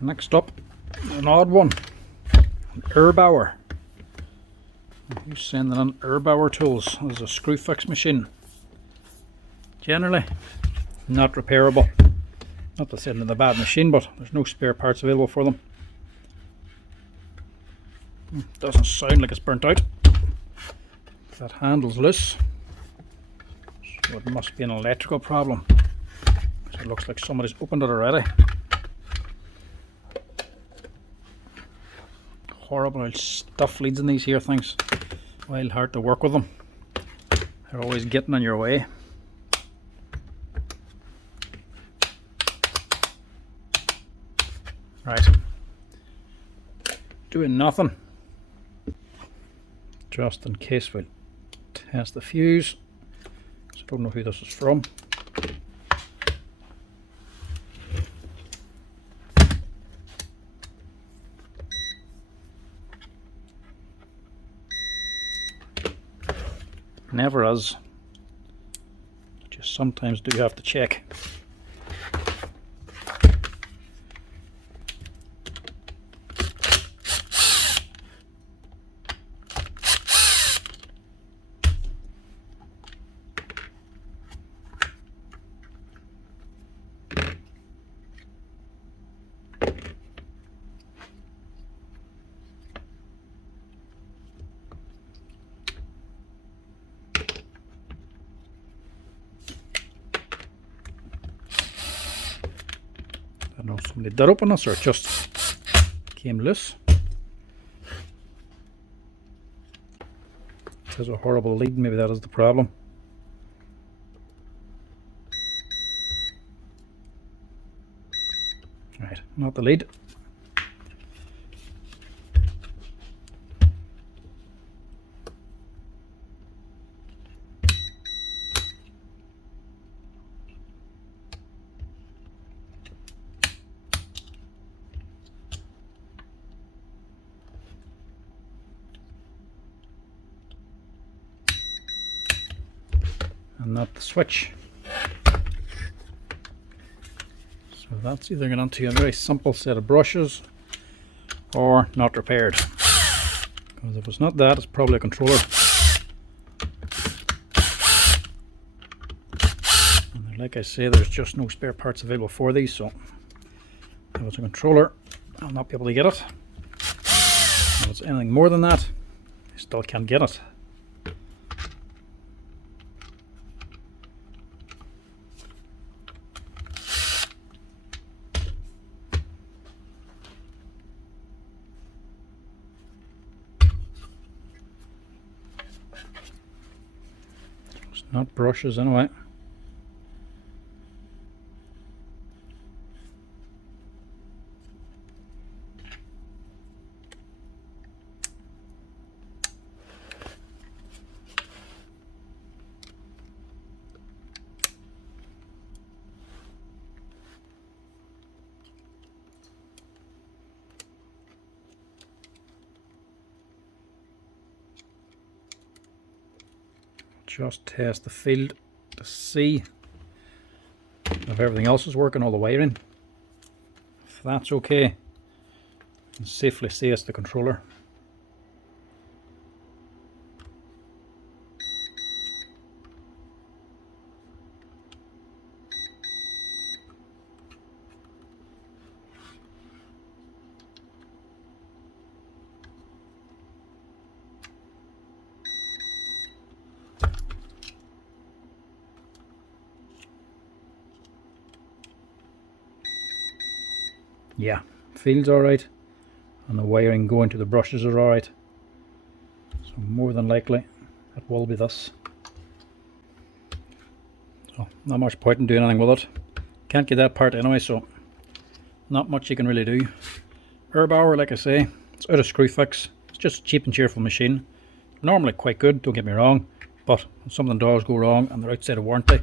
Next up, an odd one, an Erbauer. Who's sending in Erbauer tools? This is a screw fix machine. Generally not repairable. Not to say it's a bad machine, but there's no spare parts available for them. Doesn't sound like it's burnt out. That handle's loose, so it must be an electrical problem. So it looks like somebody's opened it already. Horrible stuff leads in these here things. Wild hard to work with them. They're always getting in your way. Right. Doing nothing. Just in case we'll test the fuse. So I don't know who this is from. Never is. Just sometimes do have to check. I don't know if somebody did open this or it just came loose. There's a horrible lead, maybe that is the problem. Right, not the lead. And not the switch. So that's either going onto a very simple set of brushes or not repaired. Because if it's not that, it's probably a controller. And like I say, there's just no spare parts available for these, so if it's a controller, I'll not be able to get it. If it's anything more than that, I still can't get it. Not brushes anyway. Just test the field to see if everything else is working, all the wiring. If that's okay, I can safely say it's the controller. Yeah, field's alright, and the wiring going to the brushes is alright. So more than likely it will be this. So not much point in doing anything with it. Can't get that part anyway, so not much you can really do. Erbauer, like I say, it's out of screw fix. It's just a cheap and cheerful machine. Normally quite good, don't get me wrong, but when something does go wrong and they're outside of warranty,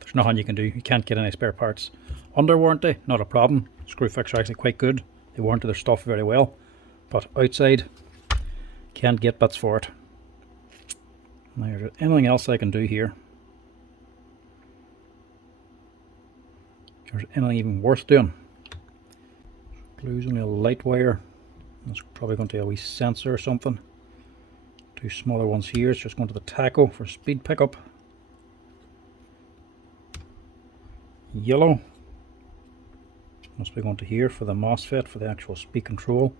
there's nothing you can do. You can't get any spare parts. Under warranty, not a problem. Screw fix are actually quite good. They warranty their stuff very well. But outside, can't get bits for it. Now, is there anything else I can do here? Is there anything even worth doing? Blue's only a light wire. It's probably going to be a wee sensor or something. Two smaller ones here. It's just going to the tacho for speed pickup. Yellow must be going to here for the MOSFET for the actual speed control.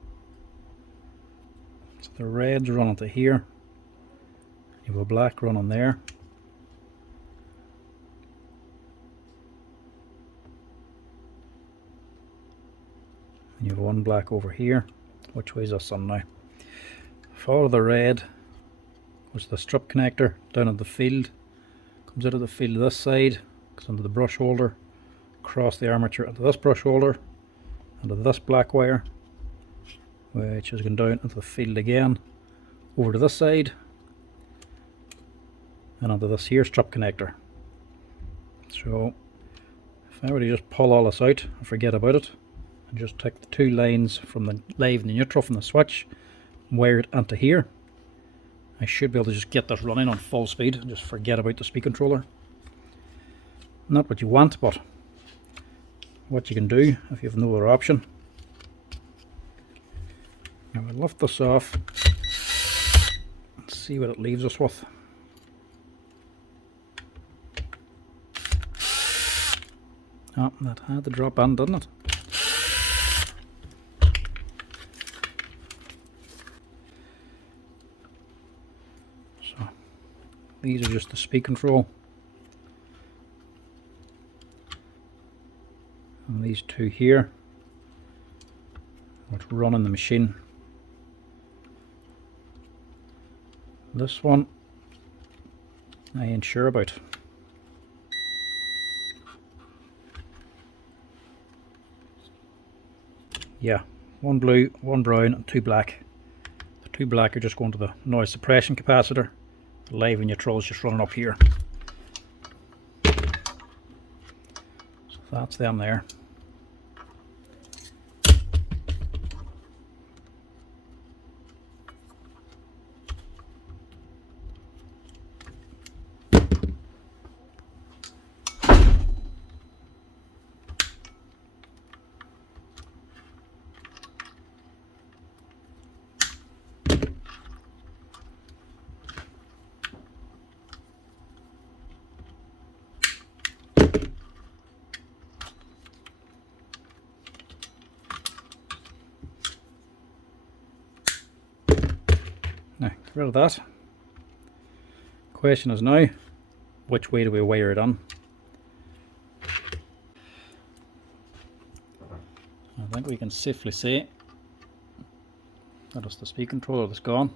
So the red's running to here. You have a black running there. And you have one black over here. Which way is this on now? Follow the red, goes to the strip connector down at the field. Comes out of the field this side, goes into the brush holder, across the armature into this brush holder, into this black wire, which is going down into the field again, over to this side, and onto this here strip connector. So if I were to just pull all this out and forget about it, and just take the two lines from the live and the neutral from the switch, and wire it into here, I should be able to just get this running on full speed and just forget about the speed controller. Not what you want, but what you can do if you have no other option. Now we'll lift this off and see what it leaves us with. Oh, that had to drop in, didn't it? So, these are just the speed control. And these two here, what's running the machine. This one, I ain't sure about. Yeah, one blue, one brown, and two black. The two black are just going to the noise suppression capacitor. The live and neutral is just running up here. So that's them there. Now, get rid of that. Question is now, which way do we wire it on? I think we can safely say that it's the speed controller that's gone.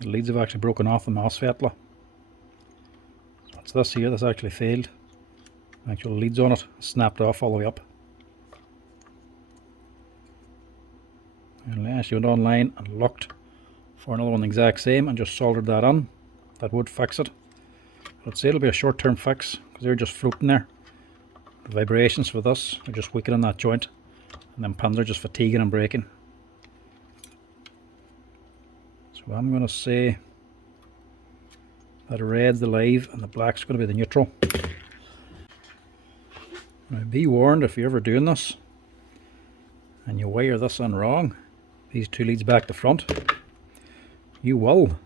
The leads have actually broken off the MOSFET. So it's this here that's actually failed. The actual leads on it snapped off all the way up. And I actually went online and looked for another one the exact same and just soldered that on. That would fix it. But I'd say it'll be a short-term fix because they're just floating there. The vibrations for this are just weakening that joint, and then pins are just fatiguing and breaking. So I'm going to say that red's the live and the black's going to be the neutral. Now be warned, if you're ever doing this and you wire this in wrong, these two leads back to front, you will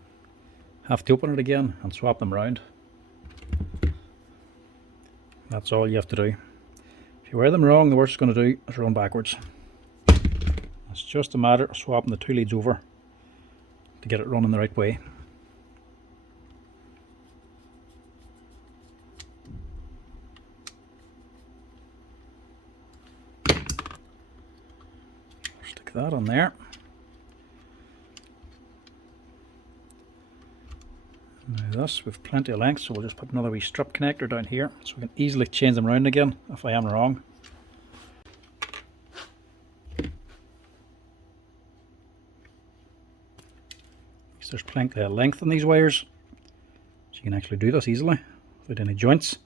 have to open it again and swap them around. That's all you have to do. If you wire them wrong, the worst it's going to do is run backwards. It's just a matter of swapping the two leads over to get it running the right way. Stick that on there. Now this, we've plenty of length, so we'll just put another wee strip connector down here so we can easily change them around again if I am wrong. There's plenty of length in these wires, so you can actually do this easily without any joints.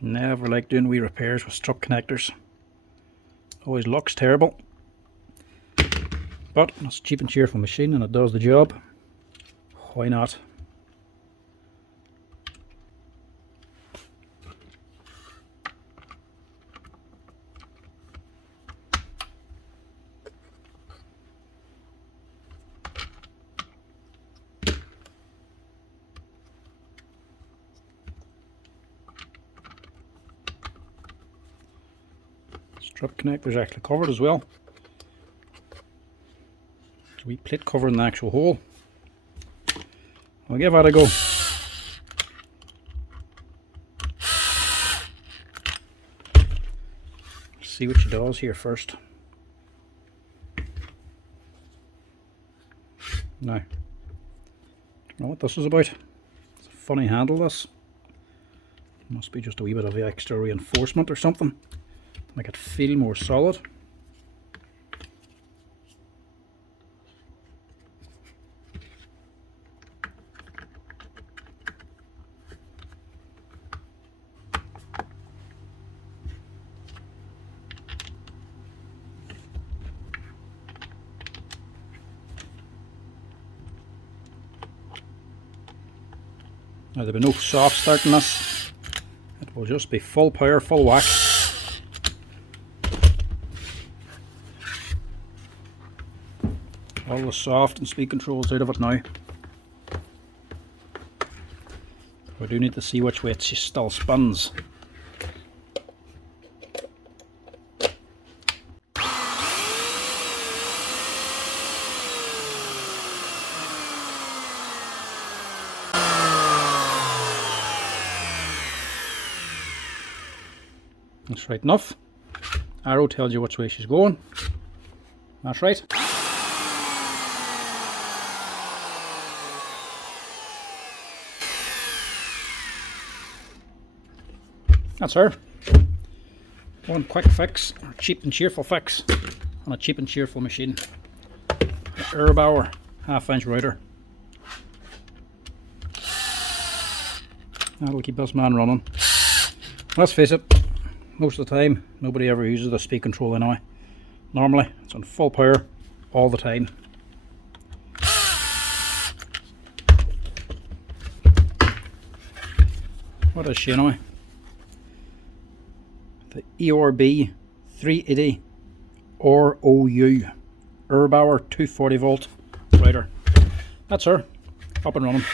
Never like doing wee repairs with strut connectors. Always looks terrible. But it's a cheap and cheerful machine and it does the job. Why not? Strut connector is actually covered as well. There's a wee plate covering the actual hole. I'll give that a go. See what she does here first. Now, don't know what this is about. It's a funny handle, this. Must be just a wee bit of extra reinforcement or something to make it feel more solid. Now there'll be no soft start in this. It will just be full power, full whack. All the soft and speed controls out of it now. We do need to see which way it still spins. That's right enough. Arrow tells you which way she's going. That's right. That's her. One quick fix, or cheap and cheerful fix on a cheap and cheerful machine. The Erbauer 1/2-inch router. That'll keep this man running. Let's face it, most of the time nobody ever uses the speed control anyway. Normally it's on full power all the time. What is she anyway? The ERB 380 ROU Erbauer 240 volt router. That's her, up and running.